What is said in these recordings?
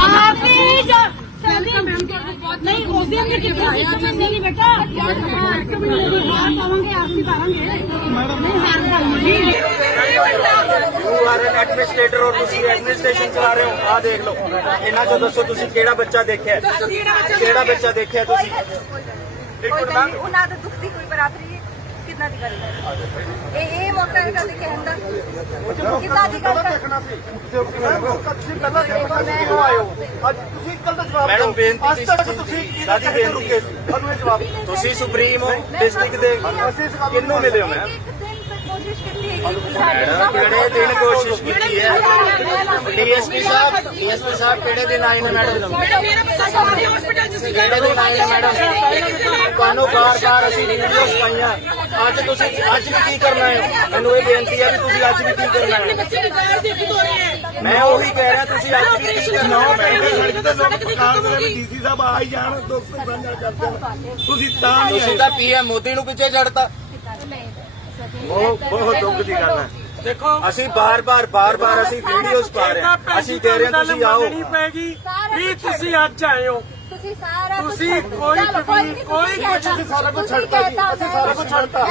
ਆਪੀ ਜਾ ਨਹੀਂ ਉਸ ਦਿਨ ਵੀ ਕਿਹਾ ਆ ਨਹੀਂ ਬੇਟਾ ਇੱਕ ਮਿੰਟ ਦੀ ਹਾਰ ਪਾਵਾਂਗੇ ਆਰਤੀ ਪਾਵਾਂਗੇ ਨਹੀਂ ਹਾਰ ਪਾਵਾਂਗੇ ਯੂ ਆਰ ਐਨ ਐਡਮਿਨਿਸਟ੍ਰੇਟਰ ਔਰ ਤੁਸੀਂ ਐਡਮਿਨਿਸਟ੍ਰੇਸ਼ਨ ਚਲਾ ਰਹੇ ਹੋ ਆ ਦੇਖ ਲਓ ਇਹਨਾਂ ਚੋਂ ਦੱਸੋ ਤੁਸੀਂ ਕਿਹੜਾ ਬੱਚਾ ਦੇਖਿਆ ਹੈ? ਕਿਹੜਾ ਬੱਚਾ ਦੇਖਿਆ ਤੁਸੀਂ ਇੱਕ ਕੋਈ ਮਿੰਟ ਗੱਲ ਮੈਮ ਨਹੀਂ ਉਹਨਾਂ ਦੇ ਦੁੱਖ ਦੀ ਕੋਈ ਬਰਾਬਰੀ ਹੈ ਕਿੰਨਾ ਦੀ ਗੱਲ ਹੈ ਇਹ ਇਹ ਕਦੇ ਕਹਿਣ ਦਾ? ਕਿੰਨਾ ਦੀ ਗੱਲ ਹੈ? ਮੈਡਮ ਬੇਨਤੀ ਤੁਸੀਂ ਸਾਡੀ ਬੇਨਤੀ ਤੁਸੀਂ ਸੁਪਰੀਮ ਹੋ ਡਿਸਟ੍ਰਿਕਟ ਦੇ ਕਿੰਨੂੰ ਮਿਲੇ ਹੋ। ਮੈਮ? ਕੋਸ਼ਿਸ਼ ਕੀਤੀ ਹੈ ਕਿ ਸਾਡੇ ਮੈਡਮ ਕਿਹੜੇ ਦਿਨ ਕੋਸ਼ਿਸ਼ ਕੀਤੀ ਹੈ? ਡੀਐਸਪੀ ਸਾਹਿਬ ਡੀਐਸਪੀ ਸਾਹਿਬ ਕਿਹੜੇ ਦਿਨ ਆਏ ਨੇ ਮੈਡਮ? ਕਿਹੜੇ ਦਿਨ ਆਏ ਨੇ ਮੈਡਮ? ਤੁਹਾਨੂੰ ਬਾਰ-ਬਾਰ ਅਸੀਂ ਵੀਡੀਓਜ਼ ਪਾਈਆਂ। ਅੱਜ ਤੁਸੀਂ ਅੱਜ ਵੀ ਕੀ ਕਰਨਾ ਹੈ? ਮੈਨੂੰ ਇਹ ਬੇਨਤੀ ਹੈ ਵੀ ਤੁਸੀਂ ਅੱਜ ਵੀ ਕੀ ਕਰਨਾ ਹੈ? ਮੈਂ ਉਹੀ ਕਹਿ ਰਿਹਾ ਤੁਸੀਂ ਅੱਜ ਵੀ ਕੀ ਕਰਨਾ ਹੈ? ਡੀਸੀ ਸਾਹਿਬ ਆ ਹੀ ਜਾਣ ਦੋਸਤੋ ਸਾਂਝਾ ਕਰਦੇ ਨੇ ਤੁਸੀਂ ਤਾਂ ਨਹੀਂ ਤੁਸੀਂ ਤਾਂ ਪੀਐਮ ਮੋਦੀ ਨੂੰ ਪਿੱਛੇ ਛੱਡਤਾ। ਬਹੁਤ ਬਹੁਤ ਦੁੱਖ ਦੀ ਗੱਲ ਹੈ। ਦੇਖੋ ਅਸੀਂ ਬਾਰ-ਬਾਰ ਬਾਰ-ਬਾਰ ਅਸੀਂ ਵੀਡੀਓਜ਼ ਪਾ ਰਹੇ ਹਾਂ। ਅਸੀਂ ਕਹਿ ਰਹੇ ਹਾਂ ਤੁਸੀਂ ਆਓ। ਨਹੀਂ ਪੈਗੀ ਵੀ ਤੁਸੀਂ ਅੱਜ ਆਏ ਹੋ। ਤੁਸੀਂ ਸਾਰਾ ਕੁਝ ਤੁਸੀਂ ਛੱਡ- ਕੋਈ ਕੋਈ ਅਸੀਂ ਸਾਰਾ ਤੁਸੀਂ ਛੱਡਤਾ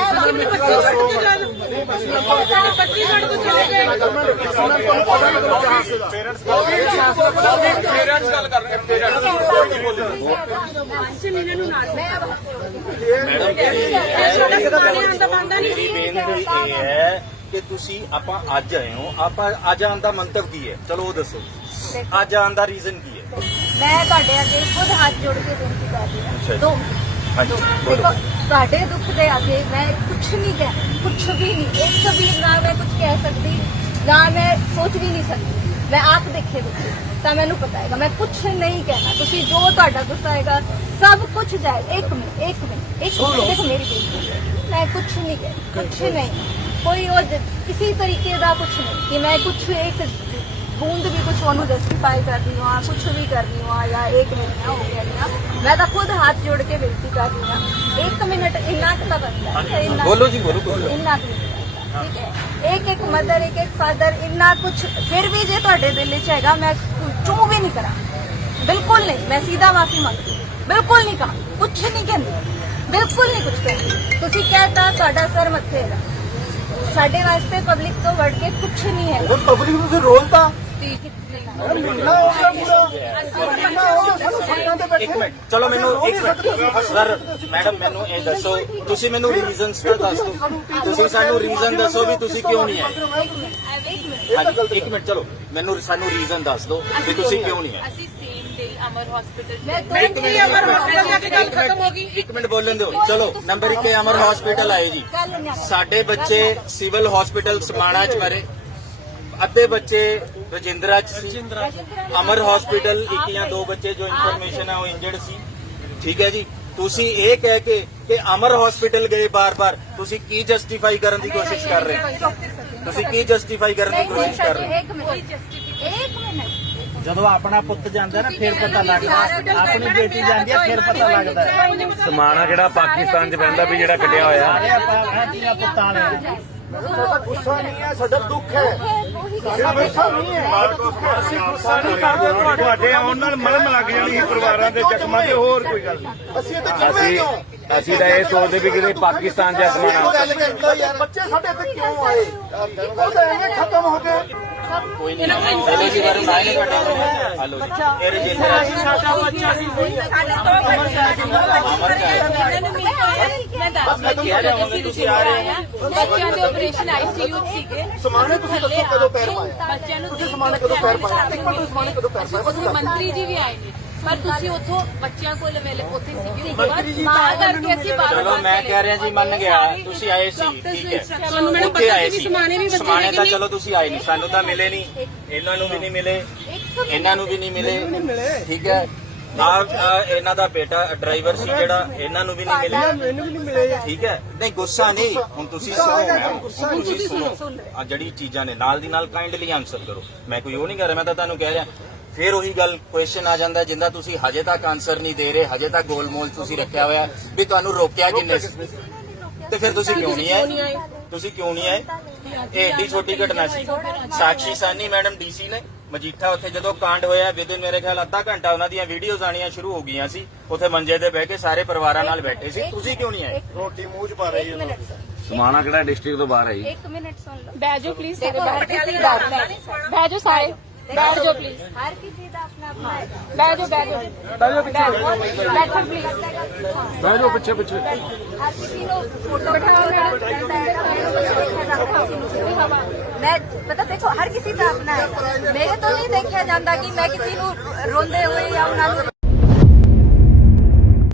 ਜੀ, ਮੇਰੀ ਬੇਨਤੀ ਇਹ ਹੈ। ਕਿ ਤੁਸੀਂ ਆਪਾਂ ਅੱਜ ਆਏ ਹੋ। ਆਪਾਂ ਅੱਜ ਆਉਣ ਦਾ ਮੰਤਵ ਕੀ ਹੈ? ਚਲੋ ਉਹ ਦੱਸੋ। ਅੱਜ ਆਉਣ ਦਾ ਰੀਜ਼ਨ ਕੀ ਹੈ? ਮੈਂ ਤੁਹਾਡੇ ਅੱਗੇ ਖੁਦ ਹੱਥ ਜੋੜ ਕੇ ਬੇਨਤੀ ਕਰ ਰਹੀ ਹਾਂ। ਦੋ ਹਾਂਜੀ। ਬੋਲੋ। ਤੁਹਾਡੇ ਦੁੱਖ ਦੇ ਅੱਗੇ ਮੈਂ ਕੁਝ ਨਹੀਂ ਕਹਿ ਕੁਝ ਵੀ ਨਹੀਂ। ਇੱਕ ਵੀ ਨਾ ਮੈਂ ਕੁਝ ਕਹਿ ਸਕਦੀ ਨਾ ਮੈਂ ਸੋਚ ਵੀ ਨਹੀਂ ਸਕਦੀ। ਮੈਂ ਆਪ ਦੇਖੇ ਦੁੱਖ ਤਾਂ ਮੈਨੂੰ ਪਤਾ ਹੈਗਾ। ਮੈਂ ਕੁਝ ਨਹੀਂ ਕਹਿਣਾ। ਤੁਸੀਂ ਜੋ ਤੁਹਾਡਾ ਗੁੱਸਾ ਹੈਗਾ ਸਭ ਕੁਝ ਜਾਏ ਇੱਕ ਮਿੰਟ ਇੱਕ ਮਿੰਟ ਇੱਕ ਮਿੰਟ ਦੇਖੋ ਮੇਰੀ ਬੇਨਤੀ। ਮੈਂ ਕੁਝ ਨਹੀਂ ਕਹਿ ਕੁਝ ਨਹੀਂ। ਕੋਈ ਉਹ ਕਿਸੇ ਤਰੀਕੇ ਦਾ ਕੁਝ ਨਹੀਂ ਕਿ ਮੈਂ ਕੁਝ ਇੱਕ ਬੂੰਦ ਵੀ ਕੁਝ ਉਹਨੂੰ ਜਸਟੀਫਾਈ ਕਰਦੀ ਹਾਂ ਕੁਝ ਵੀ ਕਰਦੀ ਹਾਂ ਜਾਂ ਇੱਕ ਮਿੰਟ ਨਾ ਹੋ ਗਿਆ ਨਾ ਮੈਂ ਤਾਂ ਖੁਦ ਹੱਥ ਜੋੜ ਕੇ ਬੇਨਤੀ ਕਰ ਰਹੀ ਹਾਂ ਇੱਕ ਮਿੰਟ ਇੰਨਾ ਕੁ ਤਾਂ ਬਣਦਾ ਹੈ, ਇੰਨਾ ਬੋਲੋ ਜੀ, ਬੋਲੋ, ਬੋਲੋ। ਇੰਨਾ ਕੁ ਬਣਦਾ ਹੈ, ਠੀਕ ਹੈ ਇੱਕ ਇੱਕ ਮਦਰ ਇੱਕ ਇੱਕ ਫਾਦਰ ਇੰਨਾ ਕੁਝ ਫਿਰ ਵੀ ਜੇ ਤੁਹਾਡੇ ਦਿਲ ਵਿੱਚ ਹੈਗਾ ਮੈਂ ਚੂ ਵੀ ਨਹੀਂ ਕਰਾਂ ਬਿਲਕੁਲ ਨਹੀਂ ਮੈਂ ਸਿੱਧਾ ਮਾਫੀ ਮੰਗਦੀ ਹਾਂ। ਬਿਲਕੁਲ ਨਹੀਂ ਕਹਾਂ ਕੁਝ ਨਹੀਂ ਕਹਿੰਦੀ ਬਿਲਕੁਲ ਨਹੀਂ ਕੁਝ ਕਹਿੰਦੀ ਤੁਸੀਂ ਕਹਿਤਾ ਤੁਹਾਡਾ ਸਰ ਮੱਥੇ ਹੈਗਾ ਸਾਡੇ ਵਾਸਤੇ ਪਬਲਿਕ ਤੋਂ ਵੜ ਕੇ ਕੁਝ ਨਹੀਂ ਹੈ ਹੁਣ ਪਬਲਿਕ ਨੂੰ ਤੁਸੀਂ ਰੋਲ ਤਾਂ ਇੱਕ ਮਿੰਟ ਚਲੋ ਮੈਨੂੰ ਇੱਕ ਮਿੰਟ। ਸਰ ਮੈਡਮ ਮੈਨੂੰ ਇਹ ਦੱਸੋ ਤੁਸੀਂ ਮੈਨੂੰ ਰੀਜ਼ਨਸ ਤਾਂ ਦੱਸ ਦਿਓ। ਤੁਸੀਂ ਸਾਨੂੰ ਰੀਜ਼ਨ ਦੱਸੋ ਵੀ ਤੁਸੀਂ ਕਿਉਂ ਨਹੀਂ ਆਏ? ਹਾਂਜੀ ਇੱਕ ਮਿੰਟ ਚਲੋ। ਮੈਨੂੰ ਸਾਨੂੰ ਰੀਜ਼ਨ ਦੱਸ ਦਿਓ ਵੀ ਤੁਸੀਂ ਕਿਉਂ ਨਹੀਂ ਆਏ? ਅਸੀਂ ਸੇਮ ਡੇ ਅਮਰ ਹਸਪੀਟਲ ਮੈਂ ਇੱਕ ਮਿੰਟ ਇੱਕ ਮਿੰਟ। ਇੱਕ ਮਿੰਟ। ਬੋਲਣ ਦਿਓ। ਚਲੋ ਨੰਬਰ 1 ਅਮਰ ਹਸਪੀਟਲ ਆਏ ਜੀ। ਸਾਡੇ ਬੱਚੇ ਸਿਵਲ ਹਸਪੀਟਲ ਸਮਾਣਾ ਚ ਮਰੇ ਅੱਧੇ ਬੱਚੇ ਰਜਿੰਦਰਾ ਚ ਸੀ। ਅਮਰ ਹਸਪੀਟਲ ਇੱਕ ਜਾਂ ਦੋ ਬੱਚੇ ਜੋ ਇਨਫੋਰਮੇਸ਼ਨ ਹੈ ਉਹ ਇੰਜਰਡ ਸੀ। ਠੀਕ ਹੈ ਜੀ? ਤੁਸੀਂ ਇਹ ਕਹਿ ਕੇ ਕਿ ਅਮਰ ਹਸਪੀਟਲ ਗਏ ਬਾਰ-ਬਾਰ ਤੁਸੀਂ ਕੀ ਜਸਟੀਫਾਈ ਕਰਨ ਦੀ ਕੋਸ਼ਿਸ਼ ਕਰ ਰਹੇ ਹੋ? ਤੁਸੀਂ ਕੀ ਜਸਟੀਫਾਈ ਕਰਨ ਦੀ ਕੋਸ਼ਿਸ਼ ਕਰ ਰਹੇ ਹੋ? ਇੱਕ ਮਿੰਟ ਇੱਕ ਮਿੰਟ। ਜਦੋਂ ਆਪਣਾ ਪੁੱਤ ਜਾਂਦਾ ਨਾ ਫਿਰ ਪਤਾ ਲੱਗਦਾ। ਆਪਣੀ ਬੇਟੀ ਜਾਂਦੀ ਹੈ ਫਿਰ ਪਤਾ ਲੱਗਦਾ। ਸਮਾਣਾ ਕਿਹੜਾ ਪਾਕਿਸਤਾਨ 'ਚ ਪੈਂਦਾ ਵੀ ਜਿਹੜਾ ਕੱਟਿਆ ਹੋਇਆ। ਸਾਰੇ ਆਪਾਂ ਧੀਆਂ ਪੁੱਤਾਂ ਨੇ ਸਾਡਾ ਗੁੱਸਾ ਨਹੀਂ ਹੈ ਸਾਡਾ ਦੁੱਖ ਹੈ। ਸਾਡਾ ਗੁੱਸਾ ਨਹੀਂ ਹੈ ਅਸੀਂ ਗੁੱਸਾ ਨਹੀਂ ਕਰਦੇ ਤੁਹਾਡੇ ਆਉਣ ਨਾਲ ਮਲਮ ਲੱਗ ਜਾਣੀ ਸੀ ਪਰਿਵਾਰਾਂ ਦੇ ਜ਼ਖਮਾਂ ਤੇ ਹੋਰ ਕੋਈ ਗੱਲ ਨਹੀਂ। ਅਸੀਂ ਇੱਥੇ ਕਿਉਂ ਅਸੀਂ ਕਿਉਂ ਅਸੀਂ ਤਾਂ ਇਹ ਸੋਚਦੇ ਵੀ ਕਿਤੇ ਪਾਕਿਸਤਾਨ ਜਾਂ ਸਮਾਣਾ ਗੱਲ ਕਰਦਾ ਯਾਰ ਬੱਚੇ ਸਾਡੇ ਇੱਥੇ ਕਿਉਂ ਆਏ? ਉਹ ਤਾਂ ਐਵੇਂ ਖਤਮ ਹੋ ਗਏ। ਸਾਡਾ ਬੱਚਾ ਸੀ ਅਮਰ ਮੈਂ ਦੱਸ ਮੈਂ ਤੁਸੀਂ ਆ ਰਹੇ ਹੋ ਬੱਚਿਆਂ ਦੇ ਆਪਰੇਸ਼ਨ ਆਈਸੀਯੂ ਸੀਗੇ। ਸਮਾਣੇ ਤੁਸੀਂ ਦੱਸੋ ਕਦੋਂ ਪੈਰ ਪਾਇਆ? ਬੱਚਿਆਂ ਨੂੰ ਤੁਸੀਂ ਸਮਾਣੇ ਕਦੋਂ ਪੈਰ ਪਾਇਆ? ਇੱਕ ਮਿੰਟ ਤੁਸੀਂ ਸਮਾਣੇ ਕਦੋਂ ਪੈਰ ਪਾਇਆ? ਉੱਥੇ ਮੰਤਰੀ ਜੀ ਵੀ ਆਏ ਨੇ। ਪਰ ਤੁਸੀਂ ਉੱਥੋਂ ਬੱਚਿਆਂ ਕੋਲ ਵੇਲੇ ਉੱਥੇ ਸੀਗੇ। ਮੰਤਰੀ ਜੀ ਤਾਂ ਕਰਕੇ ਅਸੀਂ ਬਾਰ ਚਲੋ ਮੈਂ ਕਹਿ ਰਿਹਾ ਜੀ ਮੰਨ ਗਿਆ ਤੁਸੀਂ ਆਏ ਸੀ ਠੀਕ ਹੈ। ਤੁਹਾਨੂੰ ਮੈਨੂੰ ਉੱਥੇ ਪਤਾ ਆਏ ਸੀ ਸੀ। ਵੀ ਸਮਾਣੇ ਵੀ ਬੱਚੇ ਸਮਾਣੇ ਹੈਗੇ ਤਾਂ ਨੇ। ਚਲੋ ਤੁਸੀਂ ਆਏ ਨਹੀਂ ਸਾਨੂੰ ਤਾਂ ਮਿਲੇ ਨਹੀਂ। ਇਹਨਾਂ ਨੂੰ ਵੀ ਨਹੀਂ ਮਿਲੇ। ਇਹਨਾਂ ਨੂੰ ਵੀ ਨਹੀਂ ਮਿਲੇ। ਠੀਕ ਹੈ। ਆ ਇਹਨਾਂ ਦਾ ਬੇਟਾ ਡਰਾਈਵਰ ਸੀ ਜਿਹੜਾ ਇਹਨਾਂ ਨੂੰ ਵੀ ਨਹੀਂ ਮਿਲੇ। ਮੈਨੂੰ ਵੀ ਨਹੀਂ ਮਿਲੇ। ਠੀਕ ਹੈ। ਨਹੀਂ ਗੁੱਸਾ ਨਹੀਂ। ਹੁਣ ਤੁਸੀਂ ਸੁਣੋ ਮੈਮ। ਹੁਣ ਤੁਸੀਂ ਸੁਣੋ। ਆ ਜਿਹੜੀ ਚੀਜ਼ਾਂ ਨੇ ਨਾਲ ਦੀ ਨਾਲ ਕਾਈਂਡਲੀ ਆਨਸਰ ਕਰੋ। ਮੈਂ ਕੋਈ ਉਹ ਨਹੀਂ ਕਰ ਰਿਹਾ ਮੈਂ ਤਾਂ ਤੁਹਾਨੂੰ ਕਹਿ ਰਿਹਾ ਫਿਰ ਉਹੀ ਗੱਲ ਕੁਐਸਚਨ ਆ ਜਾਂਦਾ ਜਿੰਦਾ ਤੁਸੀਂ ਹਜੇ ਤੱਕ ਆਨਸਰ ਨਹੀਂ ਦੇ ਰਹੇ ਹਜੇ ਤੱਕ ਗੋਲਮੋਲ ਤੁਸੀਂ ਰੱਖਿਆ ਹੋਇਆ ਵੀ ਤੁਹਾਨੂੰ ਰੋਕਿਆ ਕਿੰਨੇ? ਤੇ ਫਿਰ ਤੁਸੀਂ ਕਿਉਂ ਨਹੀਂ ਆਏ? ਤੁਸੀਂ ਕਿਉਂ ਨਹੀਂ ਆਏ? ਇਹ ਏਡੀ ਛੋਟੀ ਘਟਨਾ ਸੀ। ਸਾਕਸ਼ੀ ਸਾਨੀ ਮੈਡਮ ਡੀਸੀ ਨੇ ਮਜੀਠਾ ਉੱਥੇ ਜਦੋਂ ਕਾਂਡ ਹੋਇਆ ਵਿਦਿਨ ਮੇਰੇ ਖਿਆਲ ਅੱਧਾ ਘੰਟਾ ਉਹਨਾਂ ਦੀਆਂ ਵੀਡੀਓਜ਼ ਆਣੀਆਂ ਸ਼ੁਰੂ ਹੋ ਗਈਆਂ ਸੀ। ਉੱਥੇ ਮੰਜੇ ਤੇ ਬਹਿ ਕੇ ਸਾਰੇ ਪਰਿਵਾਰਾਂ ਨਾਲ ਬੈਠੇ ਸੀ। ਤੁਸੀਂ ਕਿਉਂ ਨਹੀਂ ਆਏ? ਰੋਟੀ ਮੂੰਹ ਚ ਪਾ ਰਹੀ ਹੈ ਸਮਾਣਾ ਕਿਹੜਾ ਡਿਸਟ੍ਰਿਕਟ ਤੋਂ ਬਾਹਰ ਹੈ ਜੀ? ਇੱਕ ਮਿੰਟ ਸੁਣ ਲਓ। ਬਹਿ ਜਾਓ ਪਲੀਜ਼ ਜਾਓ ਸਾਰੇ। ਬੈਠ ਜਾਓ ਪਲੀਜ਼ ਹਰ ਕਿਸੇ ਦਾ ਆਪਣਾ ਆਪਣਾ ਹੈ। ਬਹਿ ਜਾਓ ਬਹਿ ਜਾਓ ਬਹਿ ਜਾਓ ਪਿੱਛੇ। ਬੈਠੋ ਪਲੀਜ਼ ਬਹਿ ਜਾਓ ਪਿੱਛੇ ਪਿੱਛੇ। ਹਰ ਕਿਸੇ ਨੂੰ ਫੋਟੋ ਮੈਂ ਪਤਾ ਦੇਖੋ ਹਰ ਕਿਸੇ ਦਾ ਆਪਣਾ ਹੈ। ਮੇਰੇ ਤੋਂ ਨਹੀਂ ਦੇਖਿਆ ਜਾਂਦਾ ਕਿ ਮੈਂ ਕਿਸੇ ਨੂੰ ਰੋਂਦੇ ਹੋਏ ਜਾਂ ਉਹਨਾਂ ਨੂੰ